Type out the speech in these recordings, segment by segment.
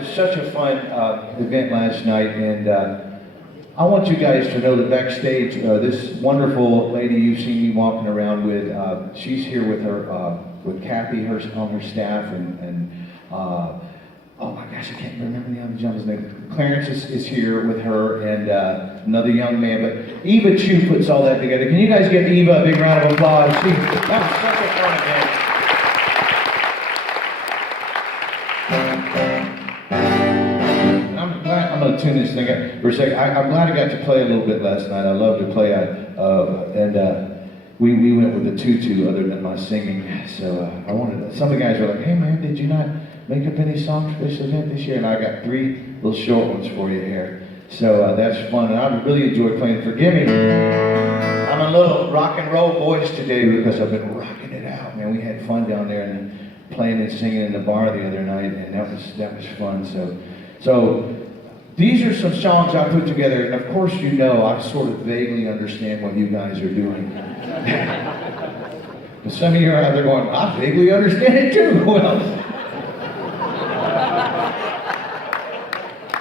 was such a fun event last night, and I want you guys to know that backstage, this wonderful lady you've seen me walking around with, she's here with her, with Kathy, on her staff, and oh my gosh, I can't remember the other gentleman's name. Clarence is here with her, and another young man, but Eva Chu puts all that together. Can you guys give Eva a big round of applause? That was such a fun event. I'm going to tune this thing up for a second. I'm glad I got to play a little bit last night. I love to play, and we went with the tutu other than my singing. So I wanted, some of the guys were like, hey man, did you not make up any songs for this event this year? And I got 3 little short ones for you here. So that's fun, and I really enjoyed playing. Forgive me, I'm a little rock and roll voice today because I've been rocking it out, man. We had fun down there and playing and singing in the bar the other night, and that was fun. So these are some songs I put together, and of course you know I sort of vaguely understand what you guys are doing. But some of you are out there going, I vaguely understand it too. Well,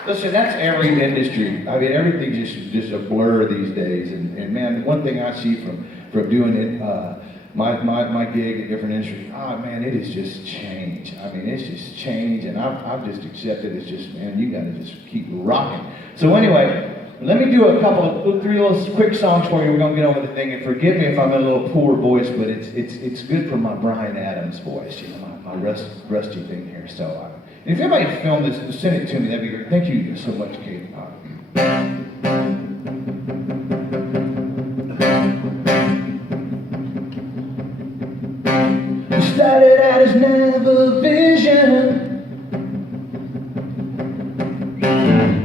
listen, that's every industry. I mean, everything's just a blur these days. And man, one thing I see from doing it, my gig in different industries, man, it is just change. I mean, it's just change, and I've just accepted it's just, man, you gotta just keep rocking. So anyway, let me do a 3 little quick songs for you. We're gonna get on with the thing, and forgive me if I'm in a little poor voice, but it's good for my Bryan Adams voice, you know, my rusty thing here. So if anybody filmed this, send it to me, that'd be great. Thank you so much, Kate. Started out as never vision,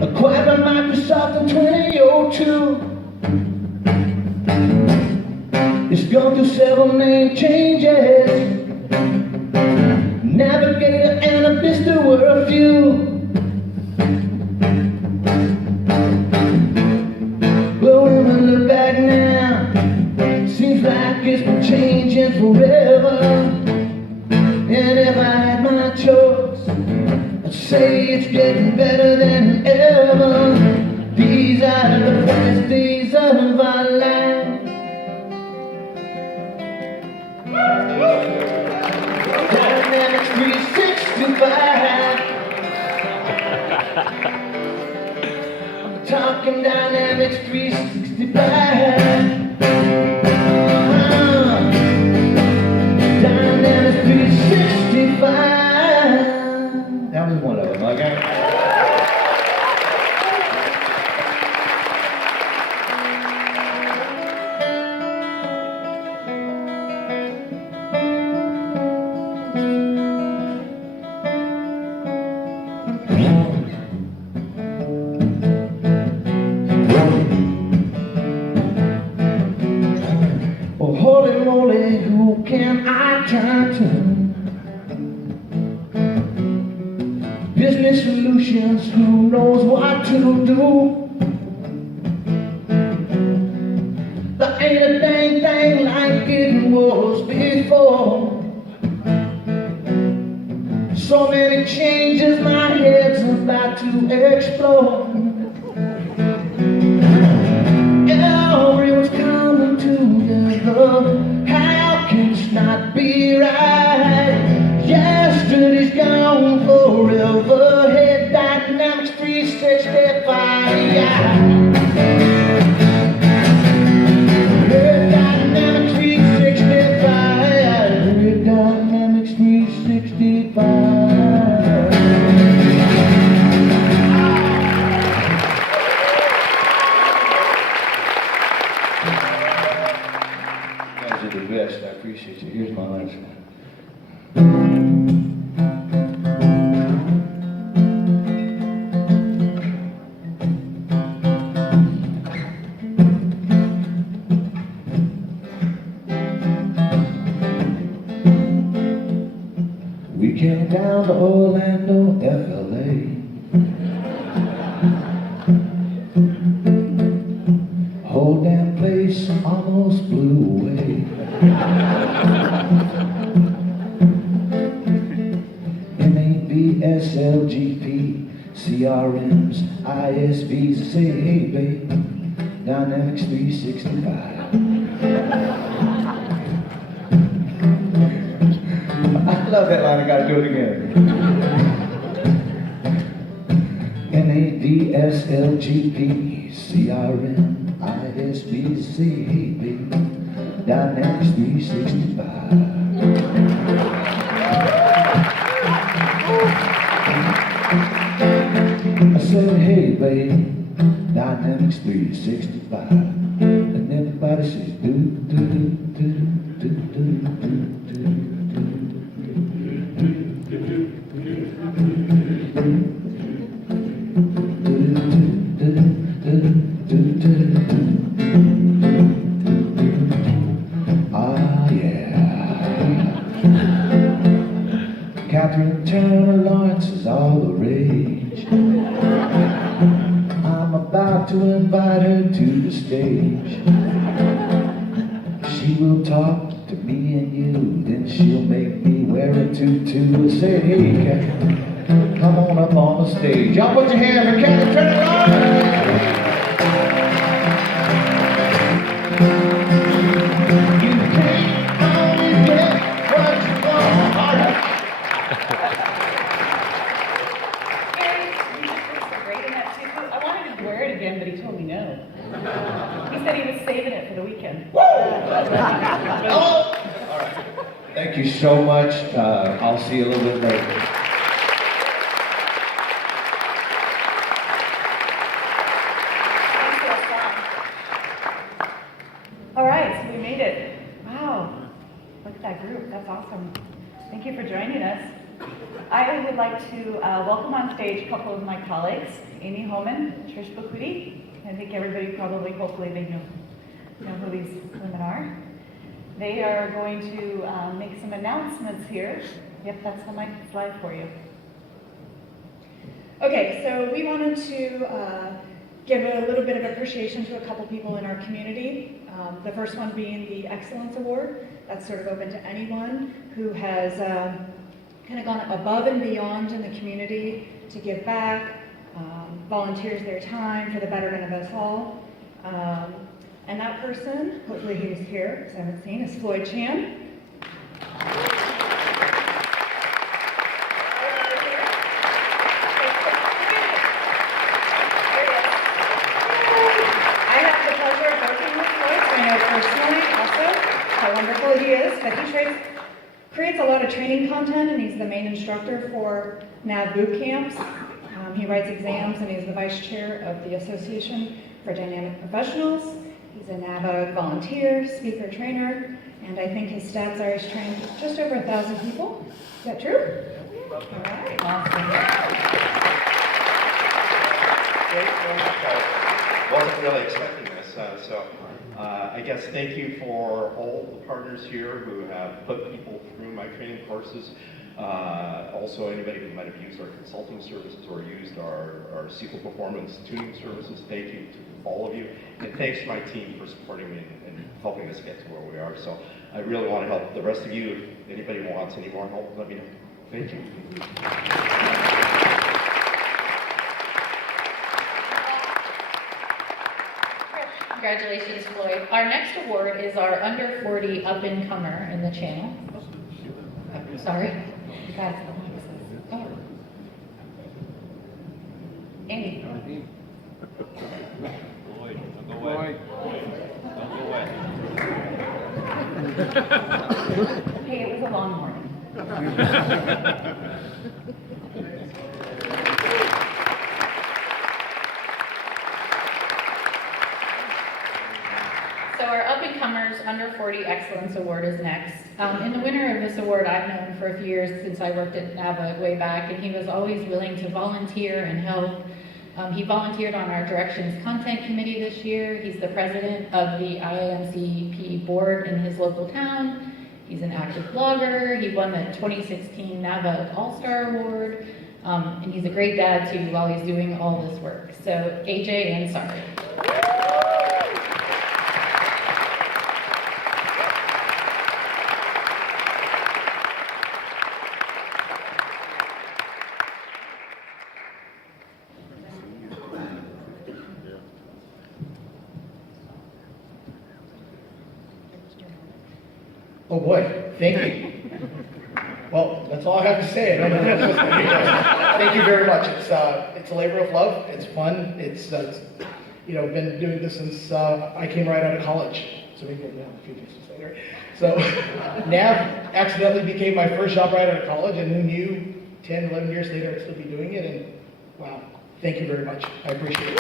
acquired by Microsoft in 2002. It's gone through several main changes. Navigator and a Vista were a few. But when we look back now, it seems like it's been changing forever. And if I had my choice, I'd say it's getting better than ever. These are the best days of our life. Dynamics 365. I'm talking Dynamics 365. That was one of them, okay? Oh, holy moly, who can I turn to? Business solutions, who knows what to do? There ain't a dang thing like it was before. So many changes, my head's about to explode. Everyone's coming together. How can this not be right? Yesterday's gone forever. Head Dynamics 365. Head Dynamics 365. Head Dynamics 365. You guys are the best. I appreciate you. Here's my last one. We came down to Orlando, FLA. Whole damn place almost blew away. NABSLGP, CRMs, ISVs, say hey babe, Dynamics 365. I love that line, I gotta do it again. NADSLGP, CRM, ISVs, say hey babe, Dynamics 365. I said, hey babe, Dynamics 365. And everybody says, do, do, do, do, do, do, do, ah yeah. Catherine Turner Lawrence is all the rage. I'm about to invite her to the stage. She will talk to me and you, then she'll make me wear a tutu and say, hey, Catherine, come on up on the stage. Y'all put your hands for Catherine Turner Lawrence. You can't always get what you want. All right. Again, but he told me no. He said he was saving it for the weekend. Woo! Oh! All right. Thank you so much. I'll see you a little bit later. Thanks for that song. All right, so we made it. Wow. Look at that group. That's awesome. Thank you for joining us. I would like to welcome on stage a couple of my colleagues, Amy Holman, Trish Bakuti. I think everybody probably, hopefully they know who these women are. They are going to make some announcements here. Yep, that's the mic slide for you. Okay, so we wanted to give a little bit of appreciation to a couple people in our community. The first one being the Excellence Award. That's sort of open to anyone who has kind of gone above and beyond in the community to give back, volunteers their time for the betterment of us all. And that person, hopefully he's here, because I haven't seen, is Floyd Chan. I have the pleasure of working with Floyd, so I know personally also how wonderful he is, but he creates a lot of training content, and he's the main instructor for NAV boot camps. He writes exams, and he's the vice chair of the Association for Dynamic Professionals. He's a NAVA volunteer, speaker, trainer, and I think his stats are he's trained just over 1,000 people. Is that true? All right. Awesome. Thanks so much. I wasn't really expecting this, so I guess thank you for all the partners here who have put people through my training courses. Also, anybody who might have used our consulting services or used our SQL performance tuning services, thank you to all of you. And thanks to my team for supporting me and helping us get to where we are. So I really want to help the rest of you. If anybody wants any more help, let me know. Thank you. Congratulations, Floyd. Our next award is our under 40 up-and-comer in the channel. Sorry. You guys, oh. Amy. Floyd, don't go away. Don't go away. Hey, it was a long morning. So our up-and-comers under 40 Excellence Award is next. And the winner of this award I've known for a few years since I worked at NAVA way back, and he was always willing to volunteer and help. He volunteered on our Directions Content Committee this year. He's the president of the IMCP board in his local town. He's an active blogger. He won the 2016 NAVA All-Star Award. And he's a great dad too while he's doing all this work. So AJ Ansari. Oh boy, thank you. Well, that's all I have to say. I don't know what else to say. Thank you very much. It's a labor of love. It's fun. It's been doing this since I came right out of college. So maybe I'm a few things to say there. So NAV accidentally became my first job right out of college, and who knew 10, 11 years later I'd still be doing it. And wow, thank you very much. I appreciate it.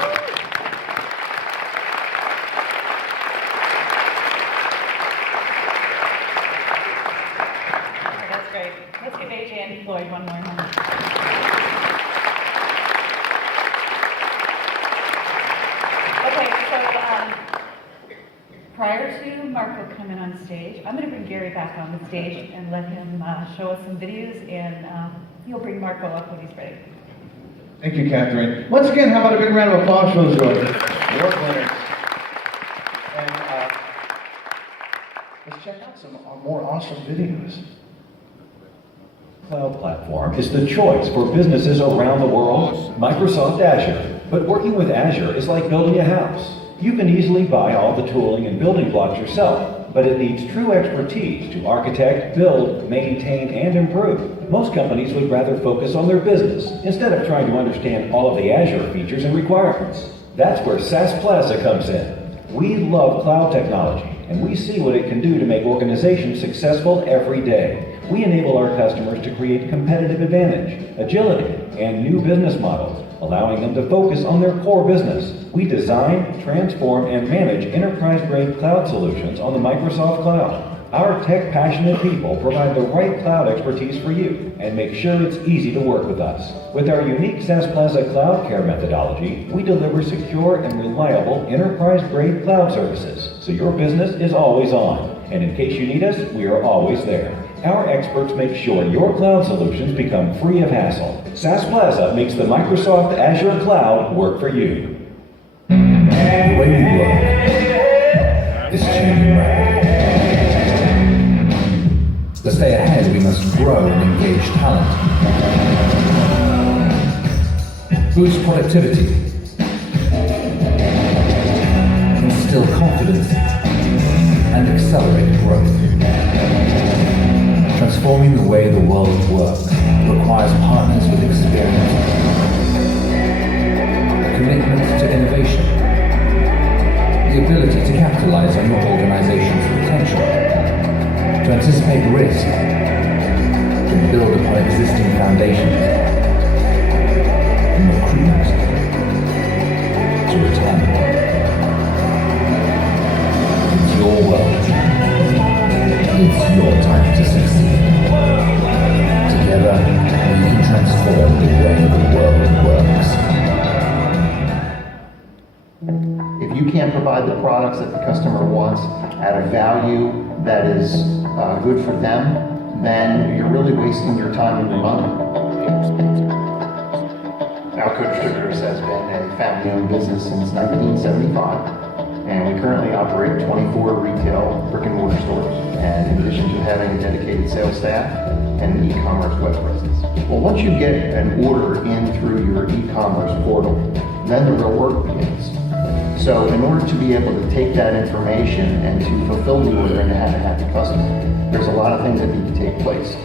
That's great. Let's give AJ and Floyd one more moment. Okay, so prior to Marco coming on stage, I'm going to bring Gary back on the stage and let him show us some videos, and he'll bring Marco up when he's ready. Thank you, Catherine. Once again, how about a big round of applause for those award winners? And let's check out some more awesome videos. Cloud platform is the choice for businesses around the world. Microsoft Azure. But working with Azure is like building a house. You can easily buy all the tooling and building blocks yourself, but it needs true expertise to architect, build, maintain, and improve. Most companies would rather focus on their business instead of trying to understand all of the Azure features and requirements. That's where SaaS Plaza comes in. We love cloud technology, and we see what it can do to make organizations successful every day. We enable our customers to create competitive advantage, agility, and new business models, allowing them to focus on their core business. We design, transform, and manage enterprise-grade cloud solutions on the Microsoft Cloud. Our tech-passionate people provide the right cloud expertise for you and make sure it's easy to work with us. With our unique SaaS Plaza Cloud Care methodology, we deliver secure and reliable enterprise-grade cloud services, so your business is always on. And in case you need us, we are always there. Our experts make sure your cloud solutions become free of hassle. SaaS Plaza makes the Microsoft Azure Cloud work for you. The way we work is changing rapidly. To stay ahead, we must grow and engage talent, boost productivity, instill confidence, and accelerate growth. Transforming the way the world works requires partners with experience, a commitment to innovation, the ability to capitalize on your organization's potential, to anticipate risk, to build upon existing foundations, from recruitment to retirement. It's your world. It's your time to succeed. Together, we can transform the way the world works. If you can't provide the products that the customer wants at a value that is good for them, then you're really wasting your time and your money. Our Code Distributors has been a family-owned business since 1975. And we currently operate 24 retail brick-and-mortar stores, and in addition to having a dedicated sales staff and an e-commerce web presence. Well, once you get an order in through your e-commerce portal, then the real work begins. So in order to be able to take that information and to fulfill the order and to have a happy customer, there's a lot of things that need to take place.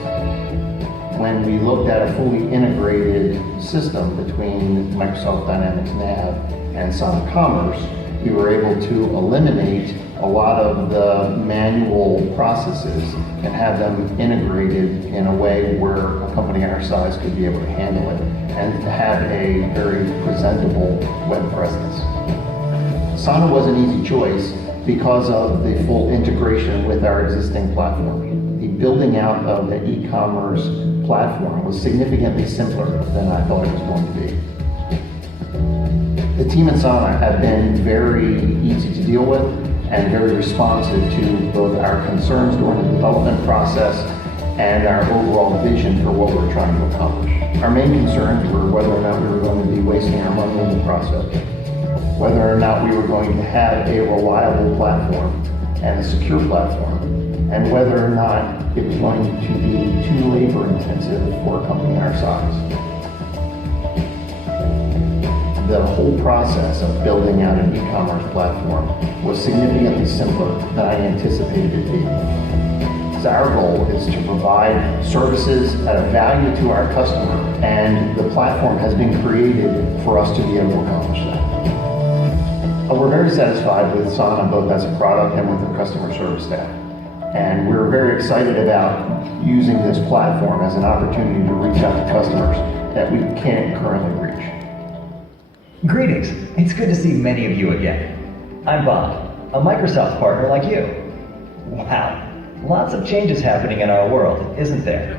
When we looked at a fully integrated system between Microsoft Dynamics NAV and Sonic Commerce, we were able to eliminate a lot of the manual processes and have them integrated in a way where a company our size could be able to handle it and have a very presentable web presence. Sana was an easy choice because of the full integration with our existing platform. The building out of the e-commerce platform was significantly simpler than I thought it was going to be. The team at Sana have been very easy to deal with and very responsive to both our concerns during the development process and our overall vision for what we're trying to accomplish. Our main concerns were whether or not we were going to be wasting our money in the process, whether or not we were going to have a reliable platform and a secure platform, and whether or not it was going to be too labor intensive for a company our size. The whole process of building out an e-commerce platform was significantly simpler than I anticipated it being. So our goal is to provide services at a value to our customer, and the platform has been created for us to be able to accomplish that. We're very satisfied with Sana, both as a product and with the customer service staff. And we're very excited about using this platform as an opportunity to reach out to customers that we can't currently reach. Greetings. It's good to see many of you again. I'm Bob, a Microsoft partner like you. Wow, lots of changes happening in our world, isn't there?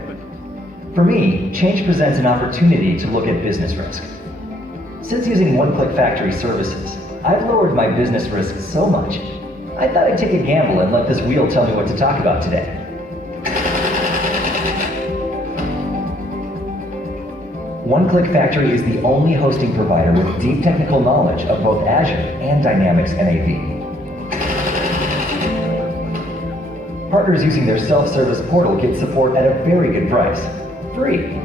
For me, change presents an opportunity to look at business risk. Since using One-Click Factory services, I've lowered my business risk so much, I thought I'd take a gamble and let this wheel tell me what to talk about today. One-Click Factory is the only hosting provider with deep technical knowledge of both Azure and Dynamics NAV. Partners using their self-service portal get support at a very good price, free.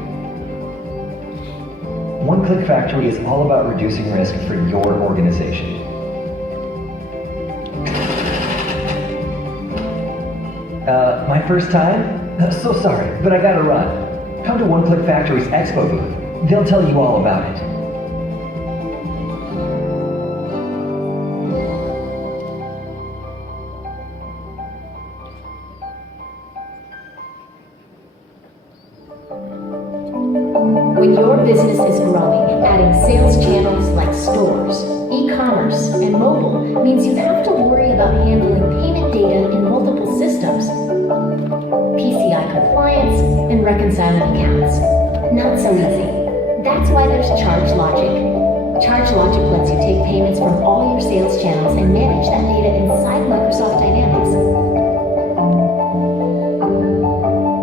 One-Click Factory is all about reducing risk for your organization. My first time? So sorry, but I gotta run. Come to One-Click Factory's Expo booth. They'll tell you all about it. When your business is growing, adding sales channels like stores, e-commerce, and mobile means you have to worry about handling payment data in multiple systems, PCI compliance, and reconciling accounts. Not so easy. That's why there's ChargeLogic. ChargeLogic lets you take payments from all your sales channels and manage that data inside Microsoft Dynamics.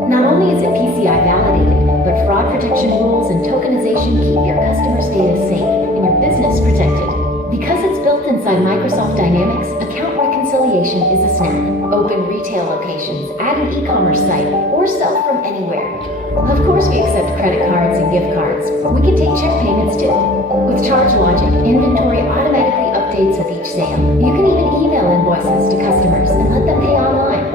Not only is it PCI validated, but fraud protection rules and tokenization keep your customers' data safe and your business protected. Because it's built inside Microsoft Dynamics, account reconciliation is a snap. Open retail locations, add an e-commerce site, or sell from anywhere. Of course, we accept credit cards and gift cards. We can take check payments too. With ChargeLogic, inventory automatically updates with each sale. You can even email invoices to customers and let them pay online.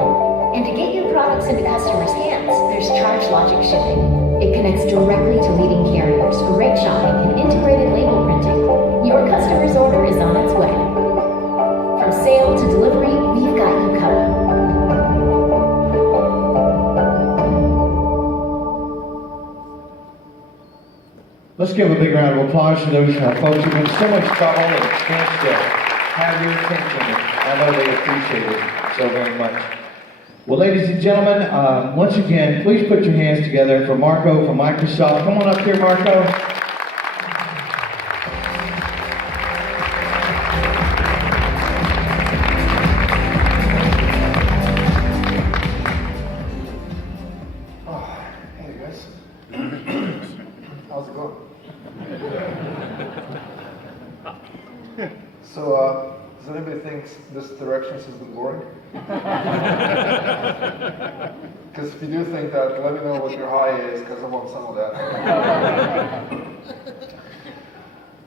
And to get your products into customers' hands, there's ChargeLogic Shipping. It connects directly to leading carriers for rate shopping and integrated label printing. Your customer's order is on its way. From sale to delivery, we've got you covered. Let's give a big round of applause to those folks who've been so much trouble and a chance to have your attention. I know they appreciate it so very much. Well, ladies and gentlemen, once again, please put your hands together for Marco from Microsoft. Come on up here, Marco. Hey guys. How's it going? So, does anybody think this Directions has been boring? Because if you do think that, let me know what your high is, because I want some of that.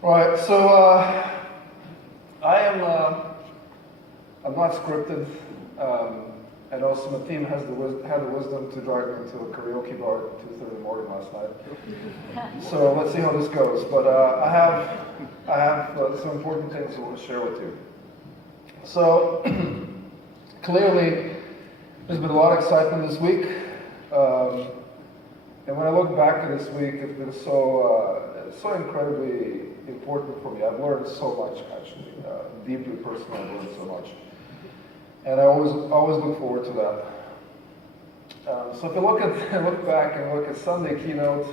Right, so I'm not scripted, and also my team had the wisdom to drive me to a karaoke bar at 2:30 in the morning last night. So let's see how this goes. But I have some important things I want to share with you. So clearly, there's been a lot of excitement this week, and when I look back at this week, it's been so incredibly important for me. I've learned so much, actually, deeply personally. I've learned so much, and I always look forward to that. So if you look back and look at Sunday keynote,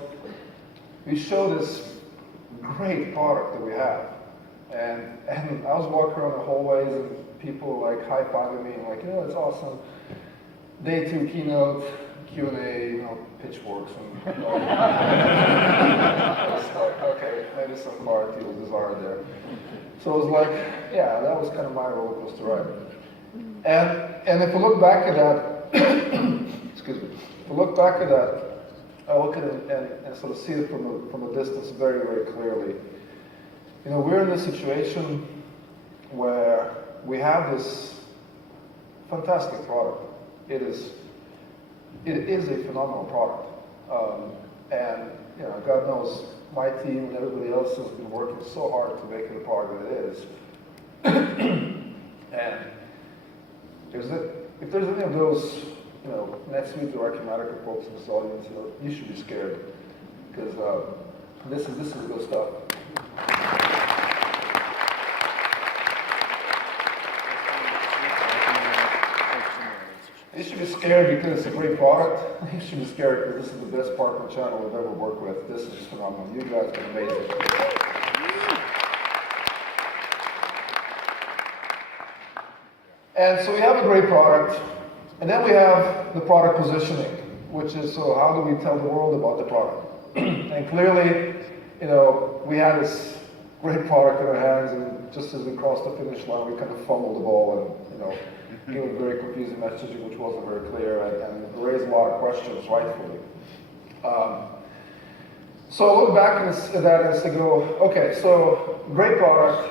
we show this great product that we have. And I was walking around the hallways and people were like high-fiving me and like, it's awesome. Day 2 keynote, Q&A, pitchforks and all that. I was like, okay, maybe some clarity was desired there. So it was like, yeah, that was kind of my roller coaster ride. And if we look back at that, excuse me, if we look back at that, I look at it and sort of see it from a distance very, very clearly. We're in this situation where we have this fantastic product. It is it is a phenomenal product. And you know, God knows my team and everybody else has been working so hard to make it the product that it is. And if there's any of those, you know, NetSuite or Acumatica folks in this audience, you know, you should be scared because this is good stuff. You should be scared because it's a great product. You should be scared because this is the best partner channel we've ever worked with. This is just phenomenal. You guys are amazing. And so we have a great product, and then we have the product positioning, which is, so how do we tell the world about the product? And clearly, you know, we had this great product in our hands, and just as we crossed the finish line, we kind of fumbled the ball and, you know, gave very confusing messaging, which wasn't very clear, and raised a lot of questions, rightfully. So I look back at that and say, go, okay, so great product,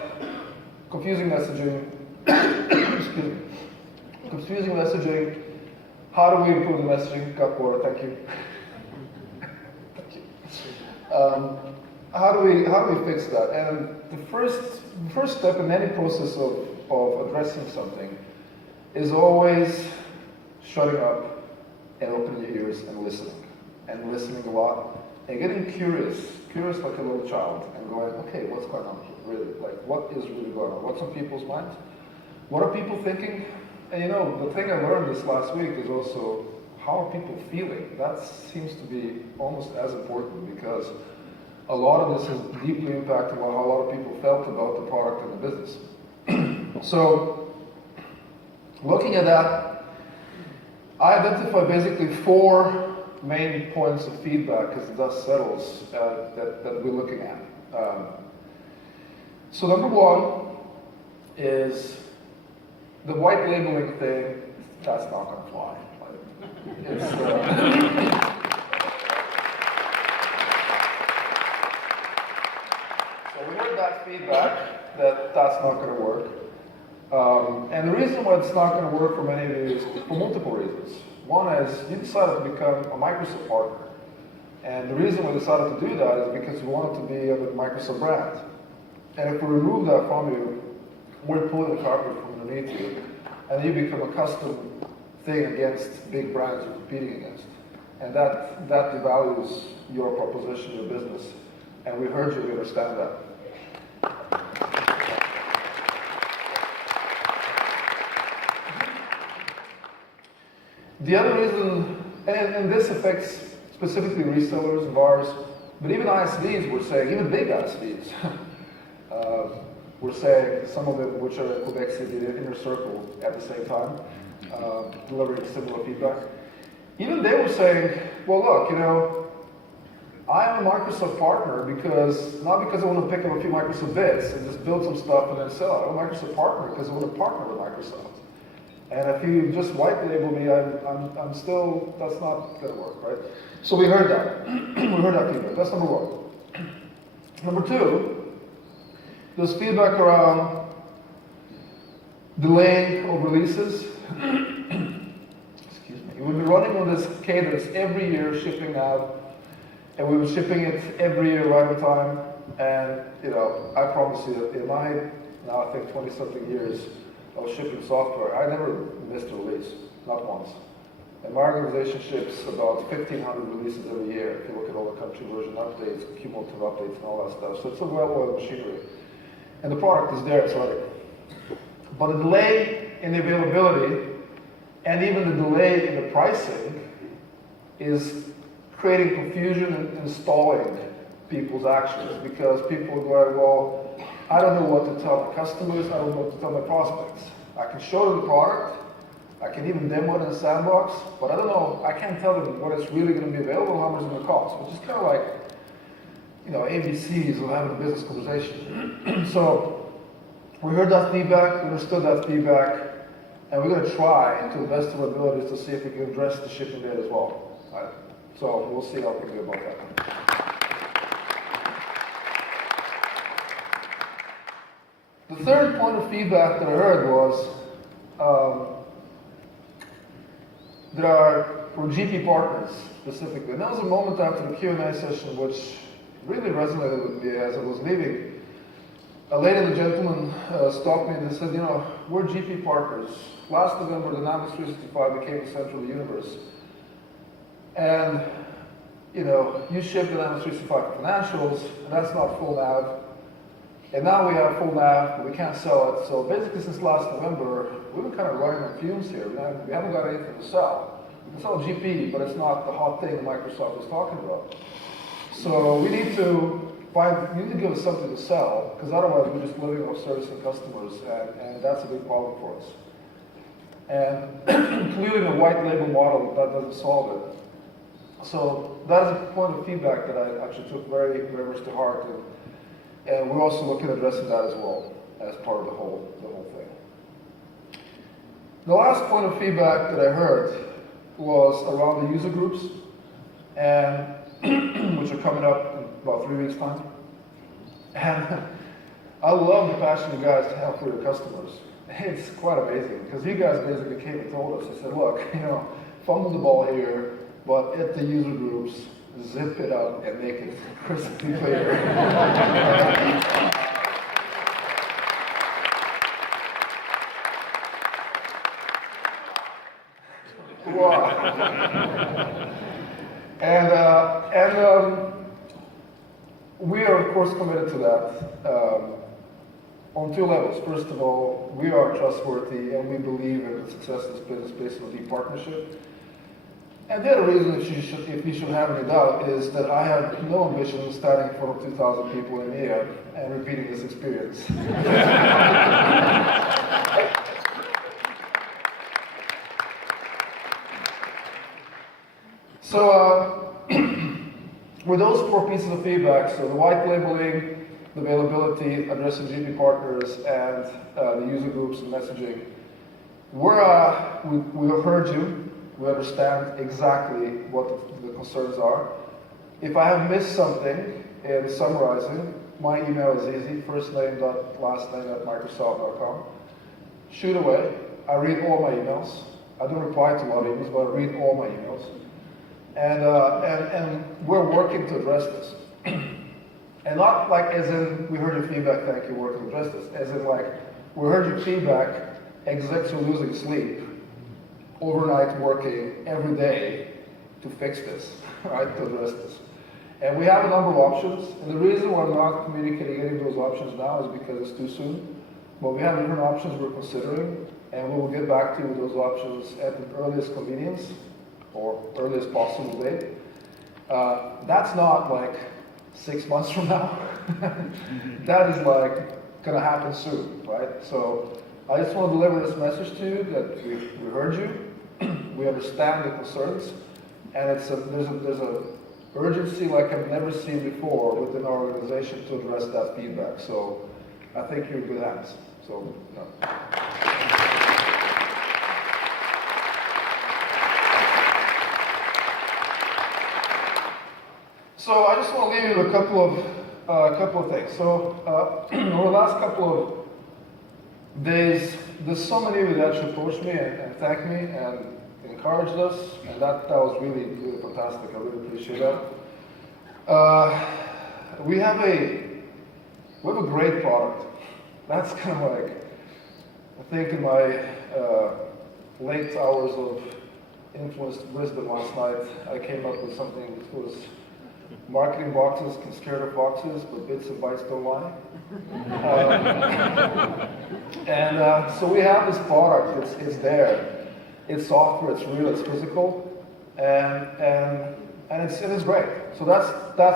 confusing messaging, excuse me, confusing messaging. How do we improve the messaging? Cup water, thank you. Thank you. How do we fix that? And the first step in any process of addressing something is always shutting up and opening your ears and listening a lot, and getting curious like a little child, and going, okay, what's going on here, really? Like, what is really going on? What's on people's minds? What are people thinking? And you know, the thing I learned this last week is also, how are people feeling? That seems to be almost as important, because a lot of this is deeply impacted on how a lot of people felt about the product and the business. So, looking at that, I identify basically 4 main points of feedback as the dust settles that we're looking at. So number 1 is the white labeling thing. That's not going to fly. It's, so we heard that feedback that that's not going to work. And the reason why it's not going to work for many of you is for multiple reasons. One is you decided to become a Microsoft partner. And the reason we decided to do that is because we wanted to be under the Microsoft brand. And if we remove that from you, we're pulling the carpet from underneath you, and you become a custom thing against big brands you're competing against. And that devalues your proposition, your business. And we heard you, we understand that. The other reason, and this affects specifically resellers and VARs, but even ISVs were saying, even big ISVs, were saying, some of them which are in Quebec City, the inner circle at the same time, delivering similar feedback. Even they were saying, well look, you know, I'm a Microsoft partner not because I want to pick up a few Microsoft bits and just build some stuff and then sell it. I'm a Microsoft partner because I want to partner with Microsoft. And if you just white label me, I'm still, that's not going to work, right? So we heard that. We heard that feedback. That's number 1. Number 2, there's feedback around delaying of releases. Excuse me. We've been running on this cadence every year, shipping out, and we've been shipping it every year right on time. And you know, I promise you, in my now I think 20-something years of shipping software, I never missed a release, not once. And my organization ships about 1,500 releases every year. If you look at all the country version updates, cumulative updates, and all that stuff, so it's a well-oiled machinery. And the product is there, it's ready. But the delay in the availability, and even the delay in the pricing, is creating confusion and stalling people's actions, because people are going, well, I don't know what to tell my customers, I don't know what to tell my prospects. I can show them the product, I can even demo it in a sandbox, but I don't know, I can't tell them what it's really going to be available, how much it's going to cost, which is kind of like, you know, ABCs of having a business conversation. So we heard that feedback, we understood that feedback, and we're going to try to the best of our abilities to see if we can address the shipping date as well. Right? So we'll see how we do about that. The third point of feedback that I heard was, that are for GP partners specifically. And that was a moment after the Q&A session which really resonated with me as I was leaving. A lady and a gentleman stopped me and they said, you know, we're GP partners. Last November, the Dynamics 365 became the center of the universe. And, you know, you shipped the Dynamics 365 financials, and that's not full nav. And now we have full nav, but we can't sell it. So basically, since last November, we've been kind of running on fumes here. We haven't got anything to sell. We can sell GP, but it's not the hot thing Microsoft is talking about. So we need to give us something to sell, because otherwise we're just living off servicing customers, and that's a big problem for us. And clearly the white label model, that doesn't solve it. So that is a point of feedback that I actually took very, very much to heart. And we're also looking at addressing that as well, as part of the whole thing. The last point of feedback that I heard was around the user groups, and which are coming up in about 3 weeks' time. And I love the passion you guys have for your customers. It's quite amazing, because you guys basically came and told us, I said, look, you know, fumble the ball here, but at the user groups, zip it up and make it crispy clear. And we are, of course, committed to that on two levels. First of all, we are trustworthy, and we believe in the success of this business based on deep partnership. And the other reason, if you should have any doubt, is that I have no ambition of standing in front of 2,000 people in EMEA and repeating this experience. So, with those 4 pieces of feedback, so the white labeling, the availability, addressing GP partners, and the user groups and messaging, we have heard you. We understand exactly what the concerns are. If I have missed something in summarizing, my email is easy, firstname.lastname@microsoft.com. Shoot away. I read all my emails. I don't reply to a lot of emails, but I read all my emails. And we're working to address this. And not like as in, we heard your feedback, thank you, we're working to address this. As in like, we heard your feedback, execs are losing sleep, overnight working every day to fix this, right, to address this. And we have a number of options, and the reason why I'm not communicating any of those options now is because it's too soon. But we have different options we're considering, and we will get back to you with those options at the earliest convenience, or earliest possible date. That's not like 6 months from now. That is like gonna happen soon, right? So I just want to deliver this message to you that we heard you, we understand the concerns, and there's a urgency like I've never seen before within our organization to address that feedback. So I think you're in good hands. So, yeah. So I just want to leave you with a couple of things. So over the last couple of days, there's so many of you that actually approached me and thanked me and encouraged us, and that was really, really fantastic. I really appreciate that. We have a great product. That's kind of like, I think in my late hours of influenced wisdom last night, I came up with something that was marketing boxes can scare the foxes, but bits and bytes don't lie. So we have this product, it's there. It's software, it's real, it's physical, and it's great. So that's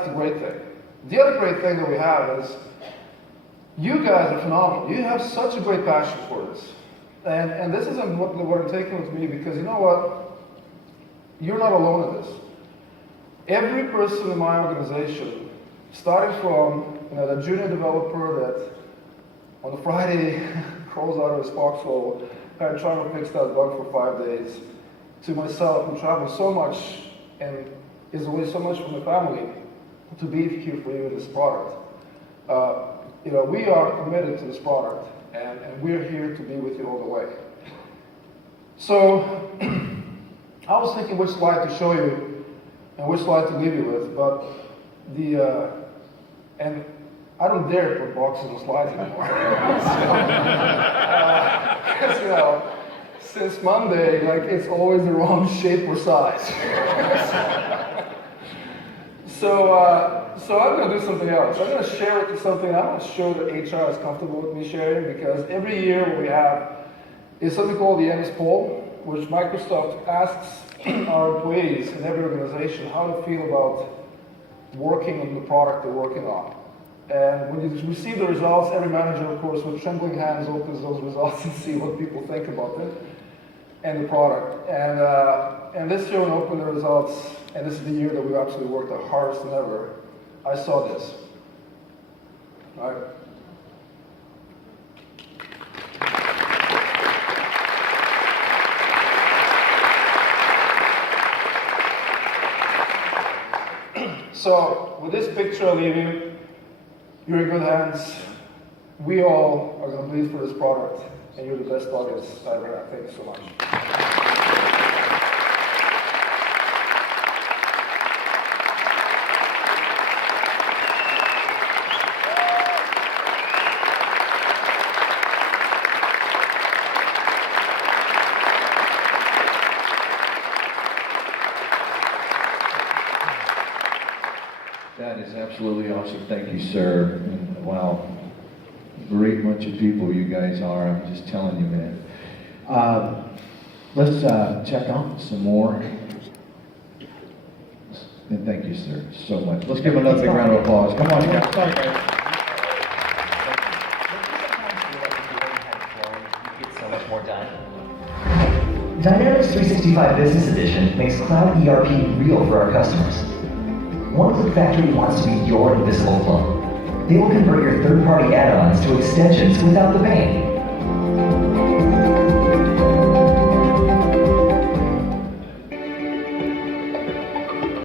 the great thing. The other great thing that we have is you guys are phenomenal. You have such a great passion for this. And this isn't what I'm taking with me, because you know what? You're not alone in this. Every person in my organization, starting from the junior developer that on a Friday crawls out of his foxhole and trying to fix that bug for 5 days, to myself who travels so much and is away so much from the family to be here for you in this product. We are committed to this product, and we're here to be with you all the way. So I was thinking which slide to show you and which slide to leave you with, but and I don't dare put boxes on slides anymore. Because, since Monday, like, it's always the wrong shape or size. So I'm going to do something else. I'm going to share with you something I'm not sure that HR is comfortable with me sharing, because every year what we have is something called the MS poll, which Microsoft asks our employees in every organization how to feel about working on the product they're working on. And when you receive the results, every manager, of course, with trembling hands opens those results and see what people think about them and the product. And this year when I opened the results, and this is the year that we've actually worked the hardest than ever, I saw this. All right. So with this picture I leave you, you're in good hands. We all are going to bleed for this product, and you're the best audience I ever had. Thank you so much. That is absolutely awesome. Thank you, sir. And wow, great bunch of people you guys are. I'm just telling you, man. Let's check on some more. And thank you, sir, so much. Let's give another big round of applause. Come on, you guys. Sorry, guys. You get so much more done. Dynamics 365 Business Edition makes Cloud ERP real for our customers. One-Click Factory wants to be your invisible plug. They will convert your third-party add-ons to extensions without the pain.